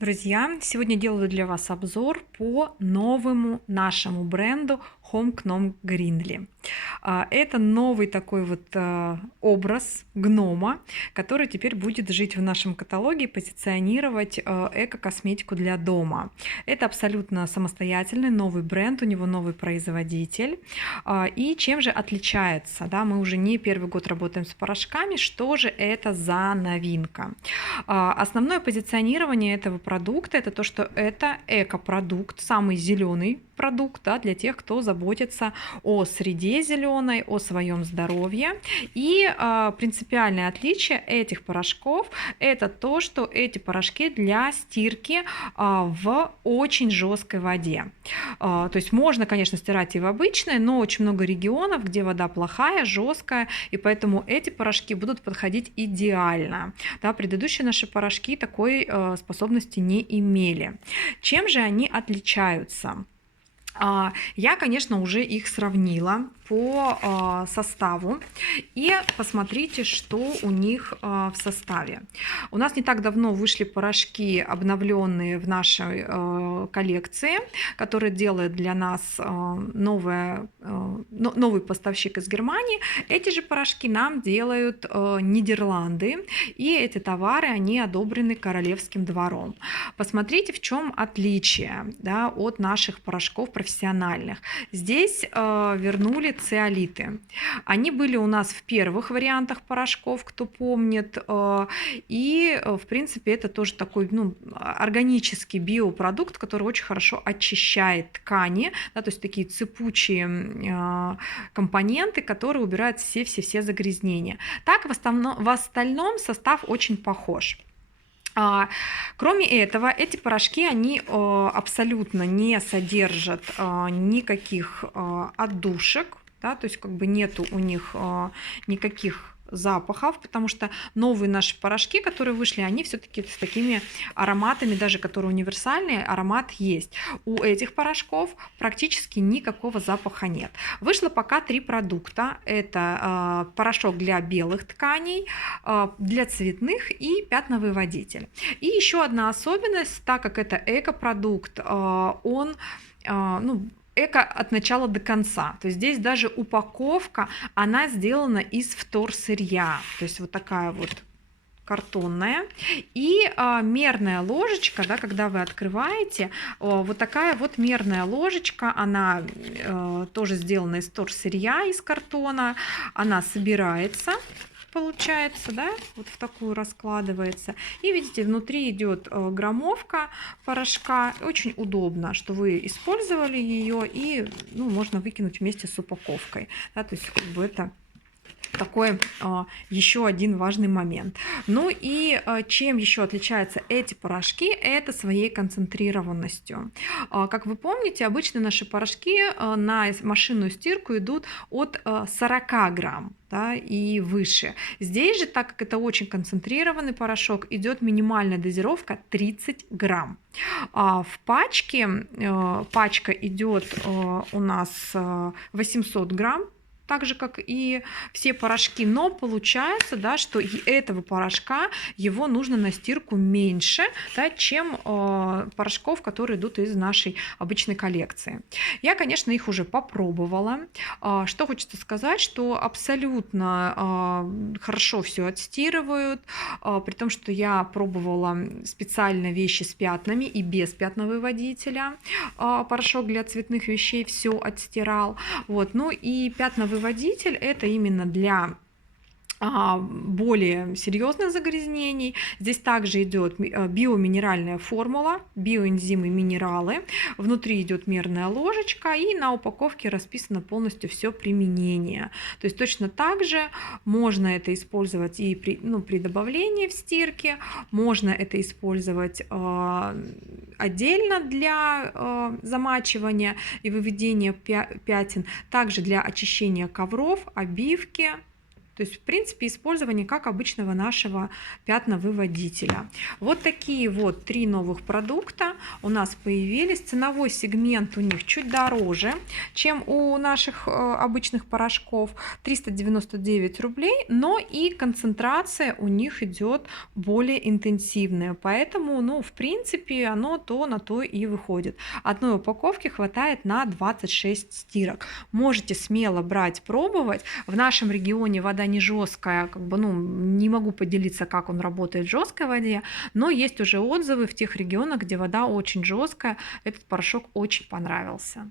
Друзья, сегодня делаю для вас обзор по новому нашему бренду Home Gnome Greenly. Это новый такой вот образ гнома, который теперь будет жить в нашем каталоге и позиционировать эко-косметику для дома. Это абсолютно самостоятельный новый бренд, у него новый производитель. И чем же отличается? Да, мы уже не первый год работаем с порошками. Что же это за новинка? Основное позиционирование этого продукта — это то, что это экопродукт, самый зеленый продукт, да, для тех, кто заботится о среде зеленой, о своем здоровье. И принципиальное отличие этих порошков — это то, что эти порошки для стирки в очень жесткой воде. То есть можно, конечно, стирать и в обычной, но очень много регионов, где вода плохая, жесткая, и поэтому эти порошки будут подходить идеально. Да, предыдущие наши порошки такой способности не имели. Чем же они отличаются? Я, конечно, уже их сравнила по составу. И посмотрите, что у них в составе. У нас не так давно вышли порошки, обновленные в нашей коллекции, которые делает для нас новый поставщик из Германии. Эти же порошки нам делают Нидерланды. И эти товары, они одобрены королевским двором. Посмотрите, в чем отличие, да, от наших порошков профессиональных. Здесь вернули циолиты. Они были у нас в первых вариантах порошков, кто помнит. И, в принципе, это тоже такой органический биопродукт, который очень хорошо очищает ткани, да, то есть такие цепучие компоненты, которые убирают все загрязнения. Так, в остальном состав очень похож. Кроме этого, эти порошки, они абсолютно не содержат никаких отдушек, да, то есть как бы нету у них никаких запахов, потому что новые наши порошки, которые вышли, они все-таки с такими ароматами, даже которые универсальные, аромат есть. У этих порошков практически никакого запаха нет. Вышло пока 3 продукта. Это порошок для белых тканей, для цветных и пятновыводитель. И еще одна особенность, так как это экопродукт, он эко от начала до конца. То есть здесь даже упаковка, она сделана из вторсырья. То есть вот такая вот картонная. И мерная ложечка, да, когда вы открываете, вот такая вот мерная ложечка, она тоже сделана из вторсырья, из картона. Она собирается, получается, да, вот в такую раскладывается. И видите, внутри идет граммовка порошка. Очень удобно, что вы использовали ее, и можно выкинуть вместе с упаковкой. Да, то есть как бы это такой еще один важный момент. Ну и чем еще отличаются эти порошки? Это своей концентрированностью. Как вы помните, обычно наши порошки на машинную стирку идут от 40 грамм. Да, и выше. Здесь же, так как это очень концентрированный порошок, идет минимальная дозировка 30 грамм. В пачке пачка идет у нас 800 грамм, так же, как и все порошки, но получается, да, что и этого порошка, его нужно на стирку меньше, да, чем порошков, которые идут из нашей обычной коллекции. Я, конечно, их уже попробовала. Что хочется сказать, что абсолютно хорошо все отстирывают, при том, что я пробовала специально вещи с пятнами и без пятновыводителя. Порошок для цветных вещей все отстирал. Вот. Ну и пятновыводитель — это именно для более серьезных загрязнений. Здесь также идет биоминеральная формула, биоэнзимы, минералы. Внутри идет мерная ложечка, и на упаковке расписано полностью все применение. То есть точно так же можно это использовать и при добавлении в стирке, можно это использовать отдельно для замачивания и выведения пятен, также для очищения ковров, обивки. То есть, в принципе, использование как обычного нашего пятновыводителя. Вот такие вот 3 новых продукта у нас появились. Ценовой сегмент у них чуть дороже, чем у наших обычных порошков, 399 рублей, но и концентрация у них идет более интенсивная, поэтому, ну, в принципе, оно то на то и выходит. Одной упаковки хватает на 26 стирок. Можете смело брать, пробовать. В нашем регионе вода не жесткая, как бы, ну, не могу поделиться, как он работает в жесткой воде, но есть уже отзывы в тех регионах, где вода очень жесткая. Этот порошок очень понравился.